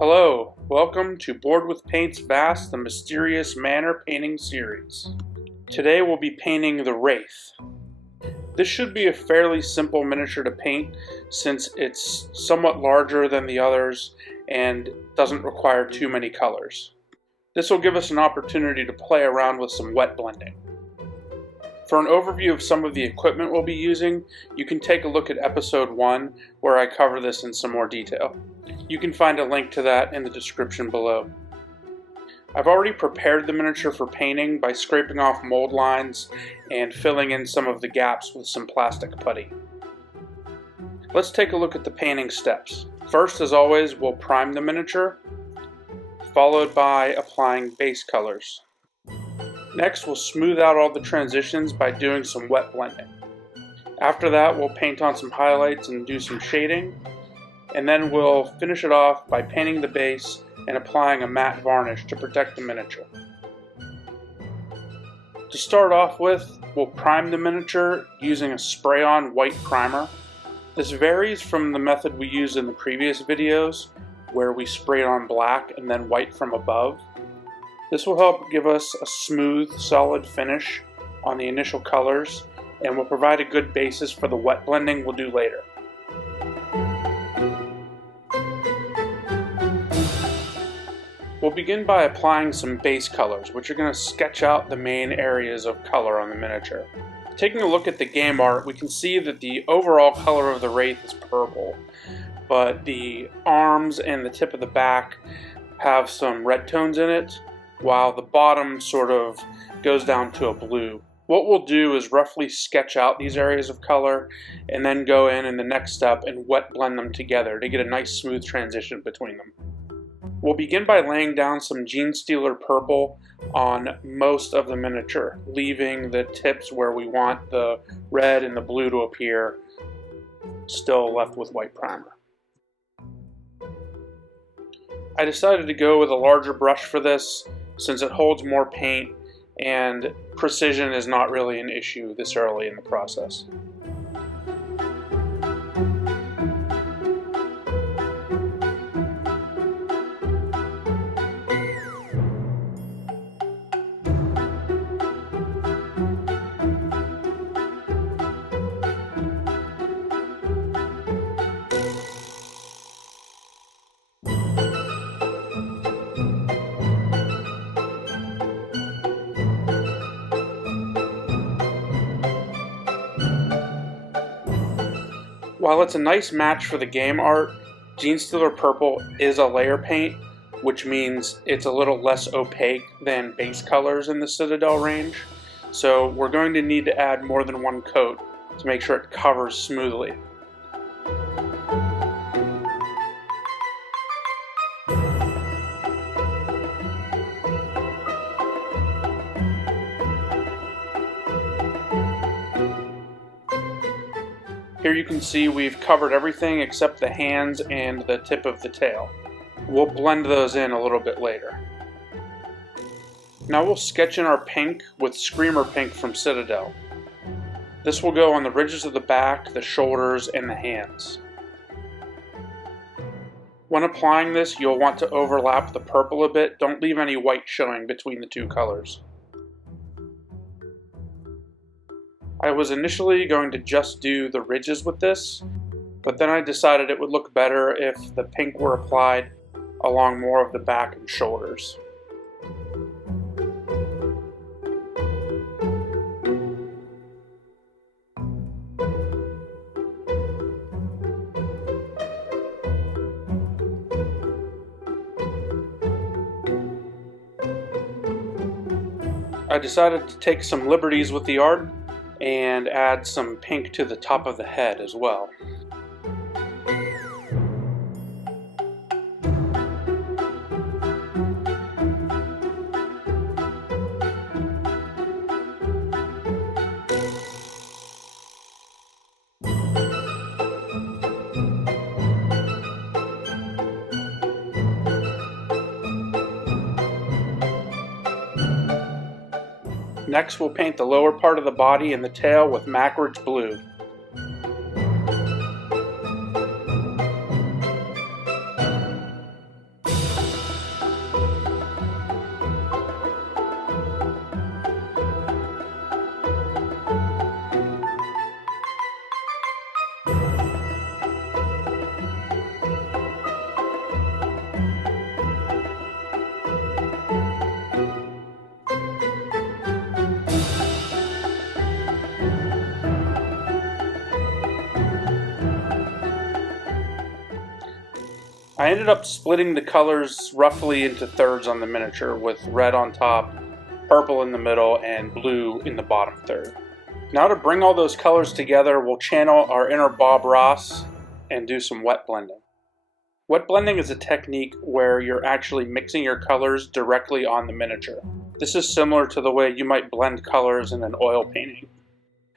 Hello, welcome to Board with Paint's vast The Mysterious Manor painting series. Today we'll be painting the Wraith. This should be a fairly simple miniature to paint since it's somewhat larger than the others and doesn't require too many colors. This will give us an opportunity to play around with some wet blending. For an overview of some of the equipment we'll be using, you can take a look at episode 1 where I cover this in some more detail. You can find a link to that in the description below. I've already prepared the miniature for painting by scraping off mold lines and filling in some of the gaps with some plastic putty. Let's take a look at the painting steps. First, as always, we'll prime the miniature, followed by applying base colors. Next, we'll smooth out all the transitions by doing some wet blending. After that, we'll paint on some highlights and do some shading, and then we'll finish it off by painting the base and applying a matte varnish to protect the miniature. To start off with, we'll prime the miniature using a spray-on white primer. This varies from the method we used in the previous videos, where we sprayed on black and then white from above. This will help give us a smooth, solid finish on the initial colors and will provide a good basis for the wet blending we'll do later. We'll begin by applying some base colors, which are going to sketch out the main areas of color on the miniature. Taking a look at the game art, we can see that the overall color of the Wraith is purple, but the arms and the tip of the back have some red tones in it, while the bottom sort of goes down to a blue. What we'll do is roughly sketch out these areas of color and then go in the next step and wet blend them together to get a nice smooth transition between them. We'll begin by laying down some Genestealer Purple on most of the miniature, leaving the tips where we want the red and the blue to appear, still left with white primer. I decided to go with a larger brush for this since it holds more paint and precision is not really an issue this early in the process. While it's a nice match for the game art, Genestealer Purple is a layer paint, which means it's a little less opaque than base colors in the Citadel range, so we're going to need to add more than one coat to make sure it covers smoothly. Here you can see we've covered everything except the hands and the tip of the tail. We'll blend those in a little bit later. Now we'll sketch in our pink with Screamer Pink from Citadel. This will go on the ridges of the back, the shoulders, and the hands. When applying this, you'll want to overlap the purple a bit. Don't leave any white showing between the two colors. I was initially going to just do the ridges with this, but then I decided it would look better if the pink were applied along more of the back and shoulders. I decided to take some liberties with the art and add some pink to the top of the head as well. Next, we'll paint the lower part of the body and the tail with Macrage Blue. I ended up splitting the colors roughly into thirds on the miniature, with red on top, purple in the middle, and blue in the bottom third. Now to bring all those colors together, we'll channel our inner Bob Ross and do some wet blending. Wet blending is a technique where you're actually mixing your colors directly on the miniature. This is similar to the way you might blend colors in an oil painting.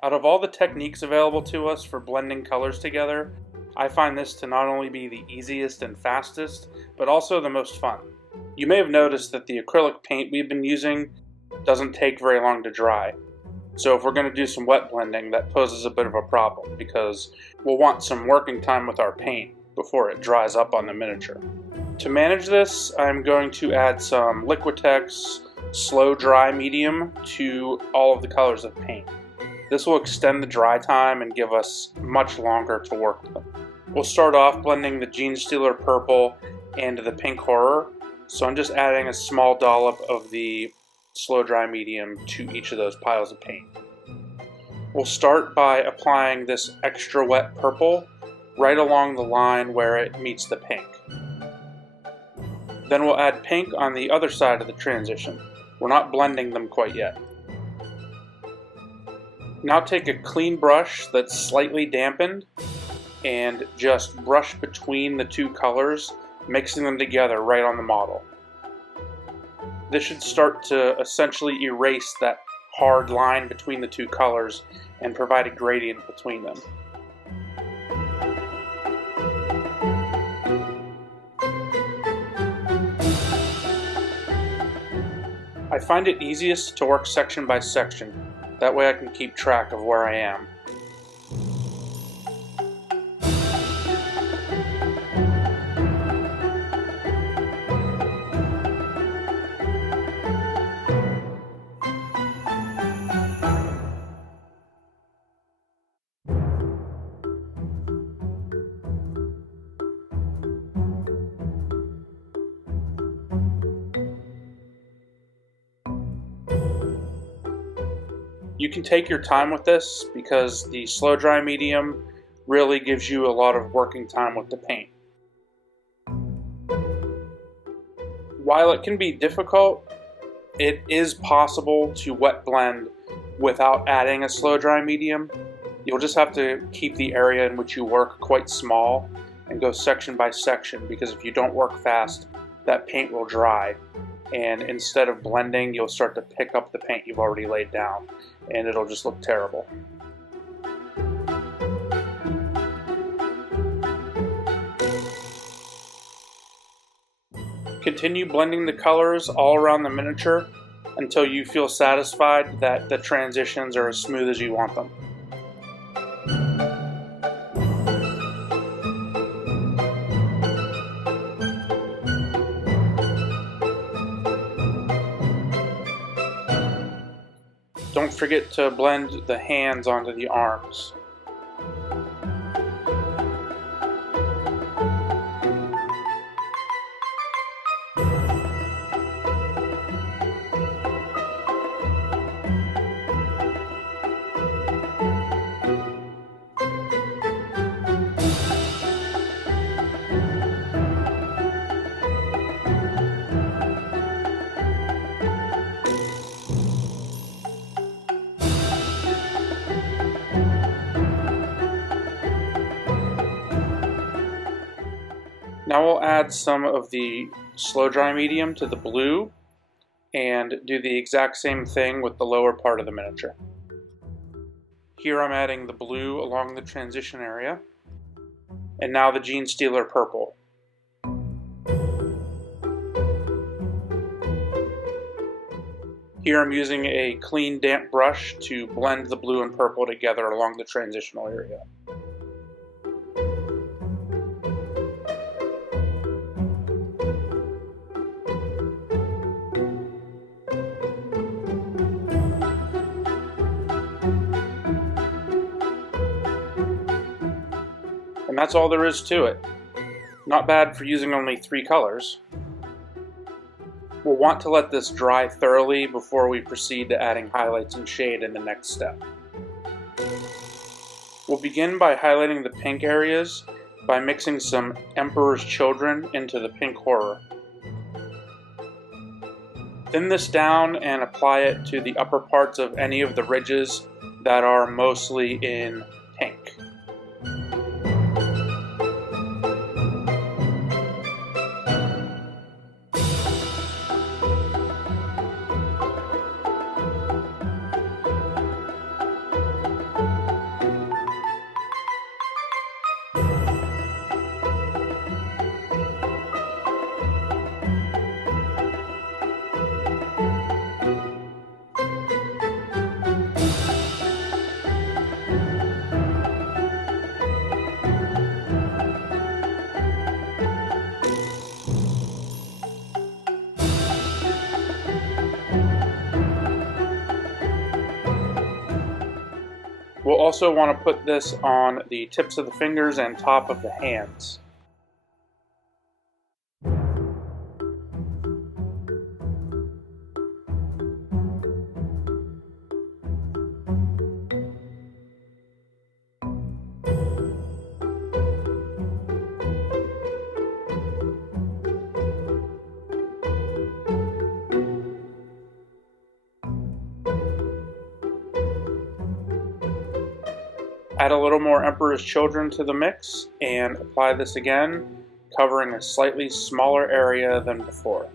Out of all the techniques available to us for blending colors together, I find this to not only be the easiest and fastest, but also the most fun. You may have noticed that the acrylic paint we've been using doesn't take very long to dry. So if we're going to do some wet blending, that poses a bit of a problem because we'll want some working time with our paint before it dries up on the miniature. To manage this, I'm going to add some Liquitex Slow Dry Medium to all of the colors of paint. This will extend the dry time and give us much longer to work with them. We'll start off blending the Genestealer Purple and the Pink Horror, so I'm just adding a small dollop of the Slow Dry Medium to each of those piles of paint. We'll start by applying this extra wet purple right along the line where it meets the pink. Then we'll add pink on the other side of the transition. We're not blending them quite yet. Now take a clean brush that's slightly dampened and just brush between the two colors, mixing them together right on the model. This should start to essentially erase that hard line between the two colors and provide a gradient between them. I find it easiest to work section by section. That way I can keep track of where I am. You can take your time with this because the slow dry medium really gives you a lot of working time with the paint. While it can be difficult, it is possible to wet blend without adding a slow dry medium. You'll just have to keep the area in which you work quite small and go section by section, because if you don't work fast, that paint will dry. And instead of blending, you'll start to pick up the paint you've already laid down, and it'll just look terrible. Continue blending the colors all around the miniature until you feel satisfied that the transitions are as smooth as you want them. Don't forget to blend the hands onto the arms. Now we'll add some of the slow dry medium to the blue and do the exact same thing with the lower part of the miniature. Here I'm adding the blue along the transition area, and now the Genestealer Purple. Here I'm using a clean damp brush to blend the blue and purple together along the transitional area. And that's all there is to it. Not bad for using only 3 colors. We'll want to let this dry thoroughly before we proceed to adding highlights and shade in the next step. We'll begin by highlighting the pink areas by mixing some Emperor's Children into the pink horror. Thin this down and apply it to the upper parts of any of the ridges that are mostly in pink. We'll also want to put this on the tips of the fingers and top of the hands. Add a little more Emperor's Children to the mix and apply this again, covering a slightly smaller area than before.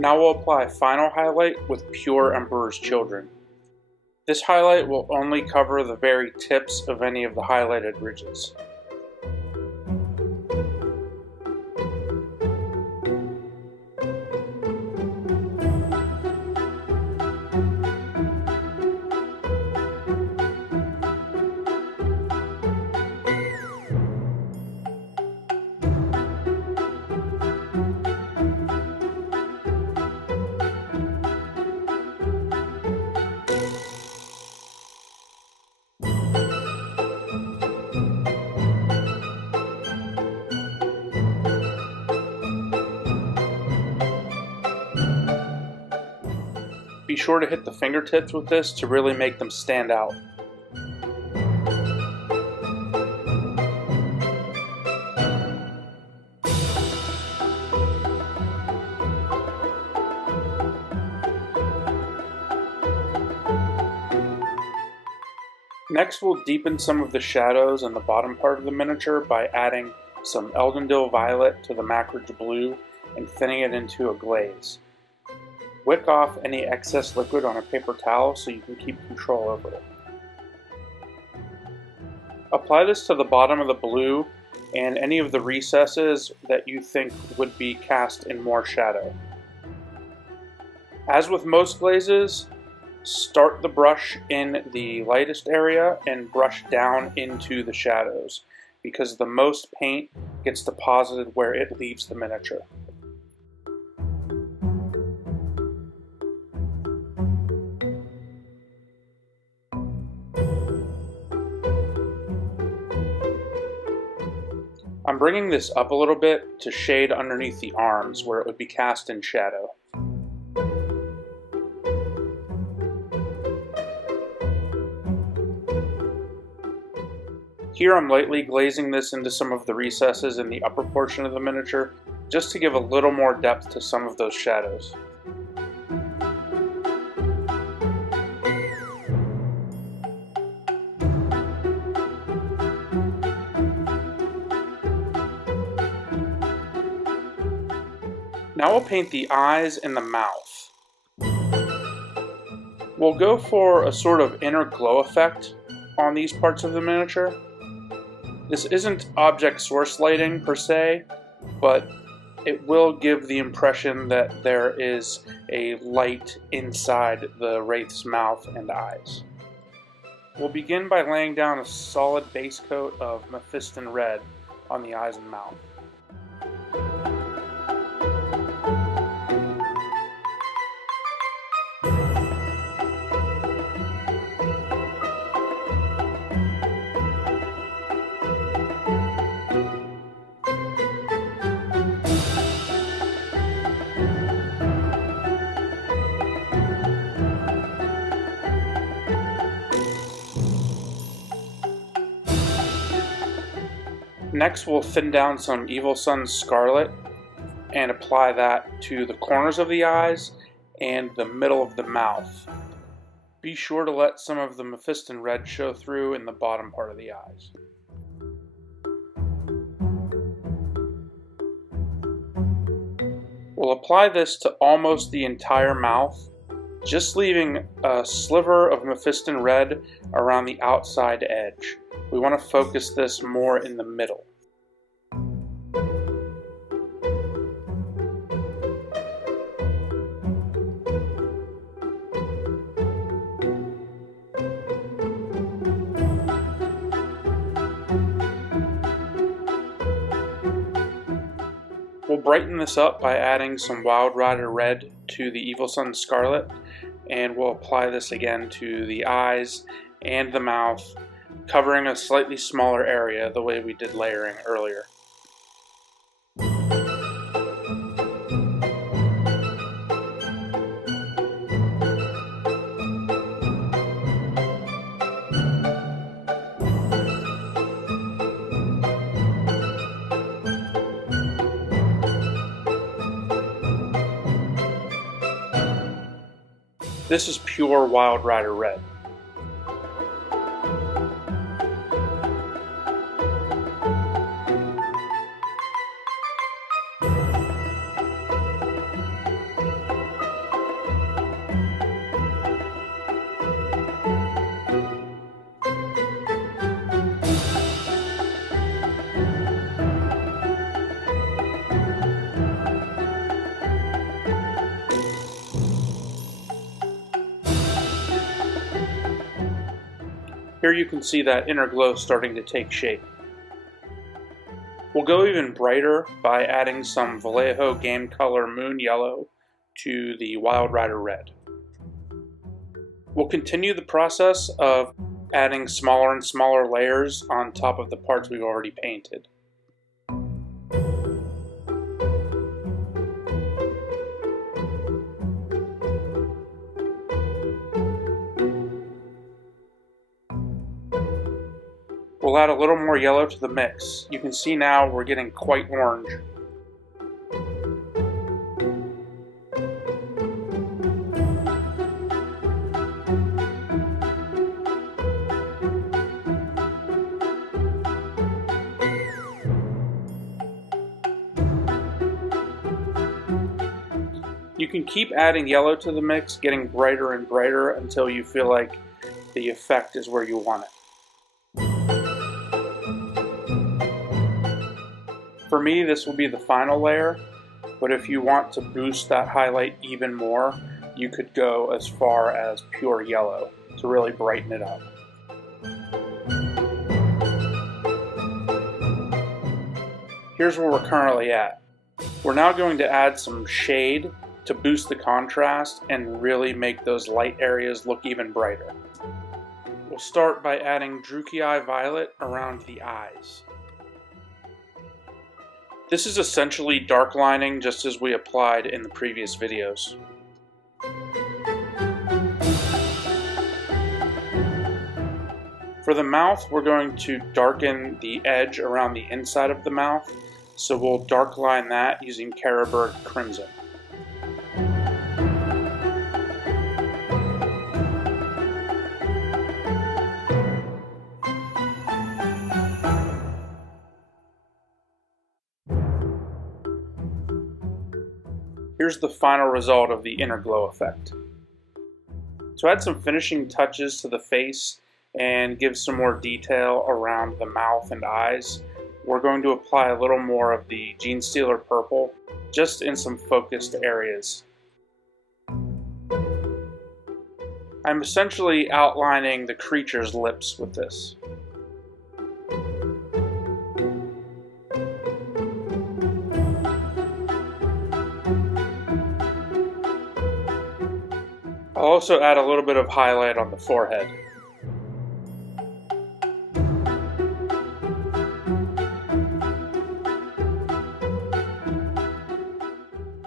Now we'll apply final highlight with pure Emperor's Children. This highlight will only cover the very tips of any of the highlighted ridges. Be sure to hit the fingertips with this to really make them stand out. Next, we'll deepen some of the shadows in the bottom part of the miniature by adding some Eldandil Violet to the Macrage Blue and thinning it into a glaze. Wick off any excess liquid on a paper towel so you can keep control over it. Apply this to the bottom of the blue and any of the recesses that you think would be cast in more shadow. As with most glazes, start the brush in the lightest area and brush down into the shadows, because the most paint gets deposited where it leaves the miniature. I'm bringing this up a little bit to shade underneath the arms where it would be cast in shadow. Here I'm lightly glazing this into some of the recesses in the upper portion of the miniature, just to give a little more depth to some of those shadows. Now we'll paint the eyes and the mouth. We'll go for a sort of inner glow effect on these parts of the miniature. This isn't object source lighting per se, but it will give the impression that there is a light inside the Wraith's mouth and eyes. We'll begin by laying down a solid base coat of Mephiston Red on the eyes and mouth. Next, we'll thin down some Evil Sunz Scarlet and apply that to the corners of the eyes and the middle of the mouth. Be sure to let some of the Mephiston Red show through in the bottom part of the eyes. We'll apply this to almost the entire mouth, just leaving a sliver of Mephiston Red around the outside edge. We want to focus this more in the middle. We'll brighten this up by adding some Wild Rider Red to the Evil Sunz Scarlet, and we'll apply this again to the eyes and the mouth, covering a slightly smaller area the way we did layering earlier. This is pure Wild Rider Red. Here you can see that inner glow starting to take shape. We'll go even brighter by adding some Vallejo Game Color Moon Yellow to the Wild Rider Red. We'll continue the process of adding smaller and smaller layers on top of the parts we've already painted. We'll add a little more yellow to the mix. You can see now we're getting quite orange. You can keep adding yellow to the mix, getting brighter and brighter until you feel like the effect is where you want it. For me, this will be the final layer, but if you want to boost that highlight even more, you could go as far as pure yellow to really brighten it up. Here's where we're currently at. We're now going to add some shade to boost the contrast and really make those light areas look even brighter. We'll start by adding Druchii Violet around the eyes. This is essentially dark lining just as we applied in the previous videos. For the mouth, we're going to darken the edge around the inside of the mouth, so we'll dark line that using Carroburg Crimson. Here's the final result of the inner glow effect. To add some finishing touches to the face and give some more detail around the mouth and eyes, we're going to apply a little more of the Genestealer Purple just in some focused areas. I'm essentially outlining the creature's lips with this. I'll also add a little bit of highlight on the forehead.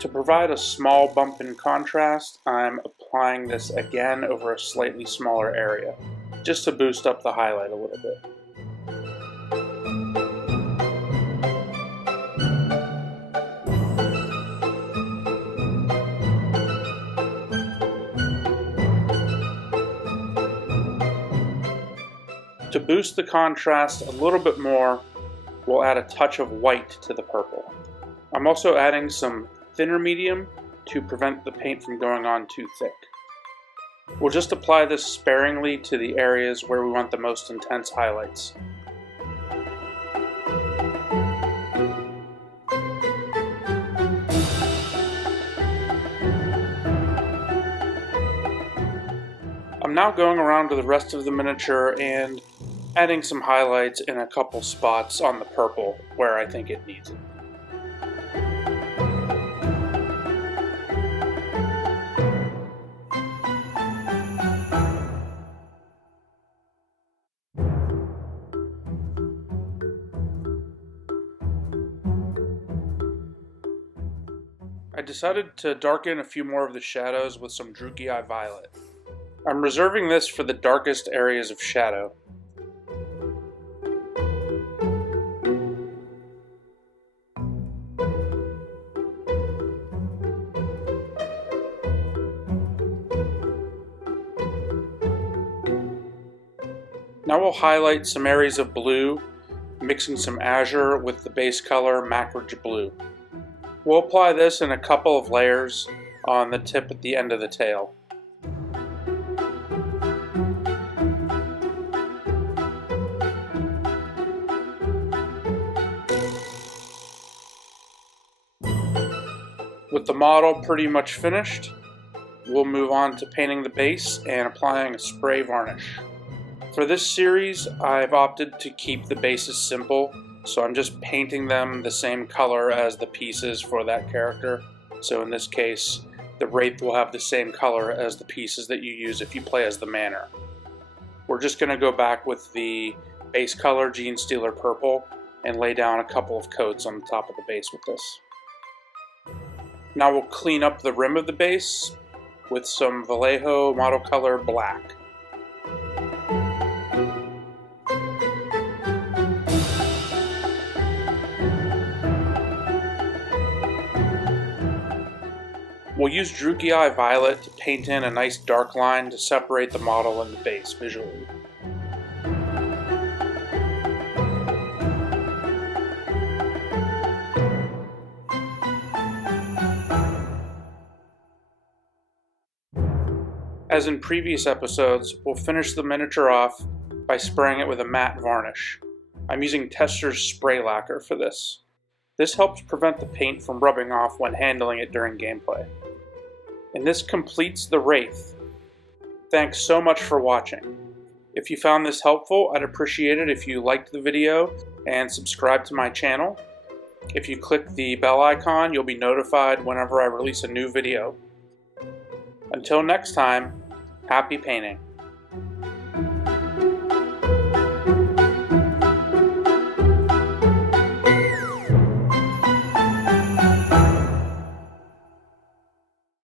To provide a small bump in contrast, I'm applying this again over a slightly smaller area, just to boost up the highlight a little bit. To boost the contrast a little bit more, we'll add a touch of white to the purple. I'm also adding some thinner medium to prevent the paint from going on too thick. We'll just apply this sparingly to the areas where we want the most intense highlights. I'm now going around to the rest of the miniature and adding some highlights in a couple spots on the purple where I think it needs it. I decided to darken a few more of the shadows with some Druchii Violet. I'm reserving this for the darkest areas of shadow. Now we'll highlight some areas of blue, mixing some Azure with the base color Macrage Blue. We'll apply this in a couple of layers on the tip at the end of the tail. With the model pretty much finished, we'll move on to painting the base and applying a spray varnish. For this series, I've opted to keep the bases simple, so I'm just painting them the same color as the pieces for that character. So in this case, the Wraith will have the same color as the pieces that you use if you play as the Manor. We're just going to go back with the base color Genestealer Purple and lay down a couple of coats on the top of the base with this. Now we'll clean up the rim of the base with some Vallejo model color black. We'll use Druchii Violet to paint in a nice dark line to separate the model and the base visually. As in previous episodes, we'll finish the miniature off by spraying it with a matte varnish. I'm using Tester's spray lacquer for this. This helps prevent the paint from rubbing off when handling it during gameplay. And this completes the Wraith. Thanks so much for watching. If you found this helpful, I'd appreciate it if you liked the video and subscribe to my channel. If you click the bell icon, you'll be notified whenever I release a new video. Until next time, happy painting.